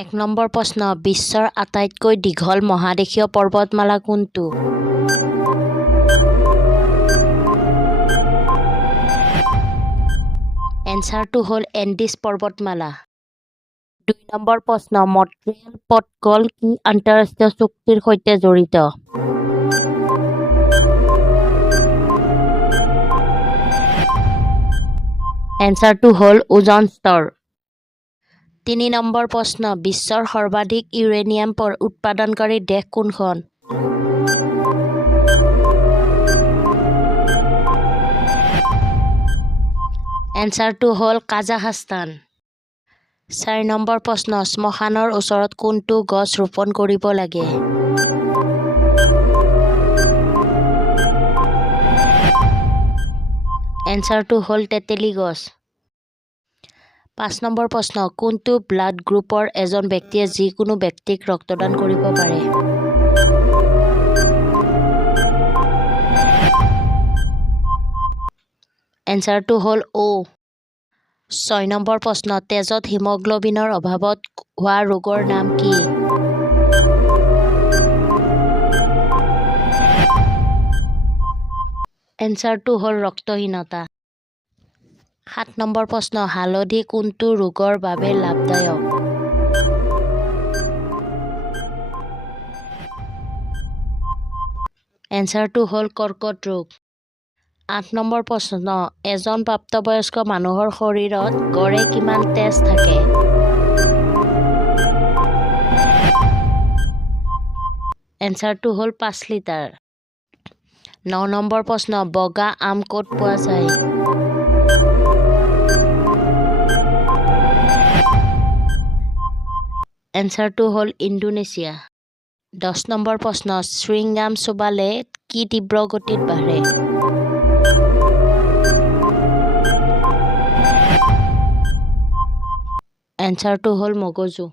এক নম্বৰ প্ৰশ্ন বিশ্বৰ আটাইতকৈ দীঘল মহাদেশীয় পৰ্বতমালা কোনটো? এনচাৰটো হ'ল এণ্ডিছ পৰ্বতমালা। ২ নম্বৰ প্ৰশ্ন মন্ট্ৰিয়েল প্ৰট'কল কি আন্তঃৰাষ্ট্ৰীয় চুক্তিৰ সৈতে জড়িত? এনচাৰটো হ'ল ওজন স্তৰ। ৩ নম্বৰ প্ৰশ্ন বিশ্বৰ সৰ্বাধিক ইউৰেনিয়াম উৎপাদনকাৰী দেশ কোনখন? এনচাৰটো হ'ল কাজাখস্তান। ৪ নম্বৰ প্ৰশ্ন শ্মশানৰ ওচৰত কোনটো গছ ৰোপণ কৰিব লাগে? এনচাৰটো হ'ল তেঁতেলী গছ। ৫ নম্বৰ প্ৰশ্ন কোনটো ব্লাড গ্ৰুপৰ এজন ব্যক্তিয়ে যিকোনো ব্যক্তিক ৰক্তদান কৰিব পাৰে? এনচাৰটো হ'ল অ'। ৬ নম্বৰ প্ৰশ্ন তেজত হিমোগ্ল'বিনৰ অভাৱত হোৱা ৰোগৰ নাম কি? এনচাৰটো হ'ল ৰক্তহীনতা। ৭ নম্বৰ প্ৰশ্ন হালধি কোনটো ৰোগৰ বাবে লাভদায়ক? এনচাৰটো হ'ল কৰ্কট ৰোগ। ৮ নম্বৰ প্ৰশ্ন এজন প্ৰাপ্তবয়স্ক মানুহৰ শৰীৰত গড়ে কিমান তেজ থাকে? এনচাৰটো হ'ল ৫ লিটাৰ। ৯ নম্বৰ প্ৰশ্ন বগা আম ক'ত পোৱা যায়? এনচাৰটো হ'ল ইণ্ডোনেছিয়া। ১০ নম্বৰ প্ৰশ্ন চুইংগাম চোবালে কি তীব্ৰ গতিত বাঢ়ে? এনচাৰটো হ'ল মগজু।